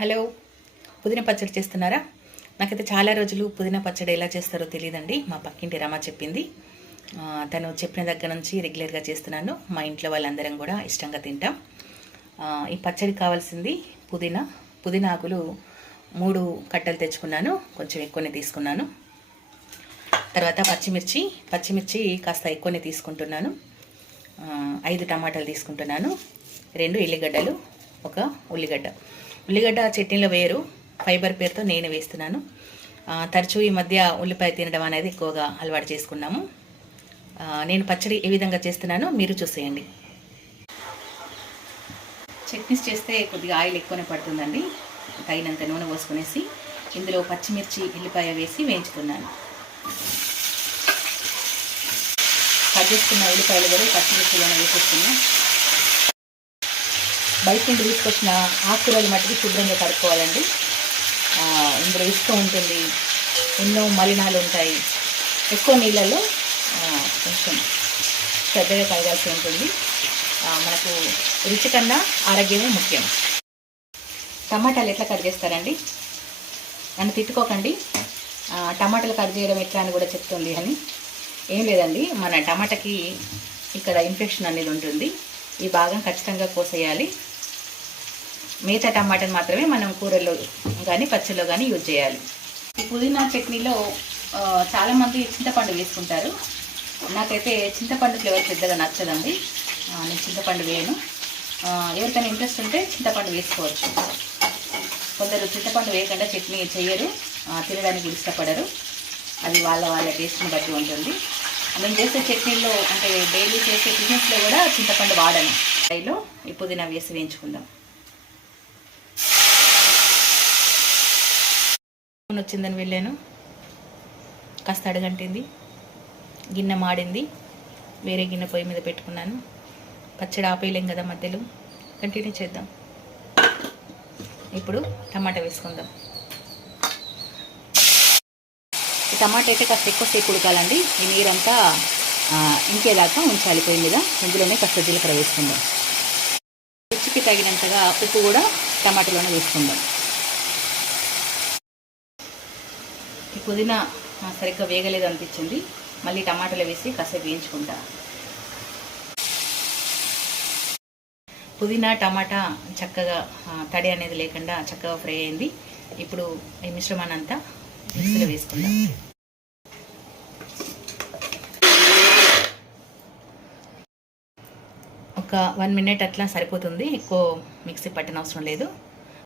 Hello, పుదీనా పచ్చడి చేస్తున్నారా? నాకైతే చాలా రోజులు పుదీనా పచ్చడి ఎలా చేస్తారో తెలియదండి. మా పక్కింటి రమ చెప్పింది. తను చెప్పిన దగ్గర నుంచి రెగ్యులర్గా చేస్తున్నాను. మా ఇంట్లో వాళ్ళందరం కూడా ఇష్టంగా తింటాం. ఈ పచ్చడి కావాల్సింది పుదీనా ఆకులు 3 కట్టలు తెచ్చుకున్నాను. కొంచెం ఎక్కువనే తీసుకున్నాను. తర్వాత పచ్చిమిర్చి కాస్త ఎక్కువనే తీసుకుంటున్నాను. 5 టమాటాలు తీసుకుంటున్నాను. 2 ఎల్లిగడ్డలు, 1 ఉల్లిగడ్డ చట్నీలో వేరు, ఫైబర్ పేరుతో నేను వేస్తున్నాను. తరచూ ఈ మధ్య ఉల్లిపాయ తినడం అనేది ఎక్కువగా అలవాటు చేసుకున్నాము. నేను పచ్చడి ఏ విధంగా చేస్తున్నానో మీరు చూసేయండి. చట్నీస్ చేస్తే కొద్దిగా ఆయిల్ ఎక్కువనే పడుతుందండి. తగినంత నూనె పోసుకునేసి ఇందులో పచ్చిమిర్చి, ఎల్లిపాయ వేసి వేయించుకున్నాను. కట్ చేసుకున్న ఉల్లిపాయలు కూడా పచ్చిమిర్చిలోనే వేసేస్తున్నాను. బయట నుండి తీసుకొచ్చిన ఆకుకూరలు మట్టికి శుభ్రంగా కడుక్కోవాలండి. ఇందులో ఇసుక ఉంటుంది, ఎన్నో మలినాలు ఉంటాయి. ఎక్కువ నీళ్ళల్లో కొంచెం శ్రద్ధగా కడగాల్సి ఉంటుంది. మనకు రుచి కన్నా ఆరోగ్యమే ముఖ్యం. టమాటాలు ఎట్లా కట్ చేస్తారండి? నన్ను తిట్టుకోకండి, టమాటాలు కట్ చేయడం ఎట్లా అని కూడా చెప్తుంది అని. ఏం లేదండి, మన టమాటాకి ఇక్కడ ఇన్ఫెక్షన్ అనేది ఉంటుంది. ఈ భాగం ఖచ్చితంగా కోసేయాలి. మిగతా టమాటాని మాత్రమే మనం కూరల్లో కానీ పచ్చళ్ళలో కానీ యూజ్ చేయాలి. ఈ పుదీనా చట్నీలో చాలామంది చింతపండు వేసుకుంటారు. నాకైతే చింతపండు ఫ్లేవర్ పెద్దగా నచ్చదండి. నేను చింతపండు వేయను. ఎవరికైనా ఇంట్రెస్ట్ ఉంటే చింతపండు వేసుకోవచ్చు. కొందరు చింతపండు వేయకుండా చట్నీ చేయరు, తినడానికి ఇష్టపడరు. అది వాళ్ళ టేస్ట్ని బట్టి ఉంటుంది. నేను చేసే చట్నీల్లో అంటే డైలీ చేసే టిఫిన్స్లో కూడా చింతపండు వాడను. ఫ్రైలో ఈ పుదీనా వేసి వేయించుకుందాం. వచ్చిందని వెళ్ళాను, కాస్త అడగంటింది, గిన్నె మాడింది, వేరే గిన్నె పొయ్యి మీద పెట్టుకున్నాను. పచ్చడి ఆపేయలేం కదా, మధ్యలో కంటిన్యూ చేద్దాం. ఇప్పుడు టమాటా వేసుకుందాం. ఈ టమాటా అయితే కాస్త ఎక్కువసేపు ఉడకాలండి. ఈ నీరంతా ఇంకేదాకా ఉంచాలి పొయ్యి మీద. ఇందులోనే కాస్త జీలకర్ర వేసుకుందాం. రుచికి తగినంతగా ఉప్పు కూడా టమాటాలోనే వేసుకుందాం. ఈ పుదీనా సరిగ్గా వేగలేదు అనిపించింది. మళ్ళీ టమాటాలు వేసి కాసేపు వేయించుకుంటా. పుదీనా టమాటా చక్కగా తడి అనేది లేకుండా చక్కగా ఫ్రై అయింది. ఇప్పుడు ఈ మిశ్రమాన్ని అంతా మిక్సీలో వేసుకుందాం. ఒక 1 మినిట్ అట్లా సరిపోతుంది, ఎక్కువ మిక్సీ పట్టిన అవసరం లేదు.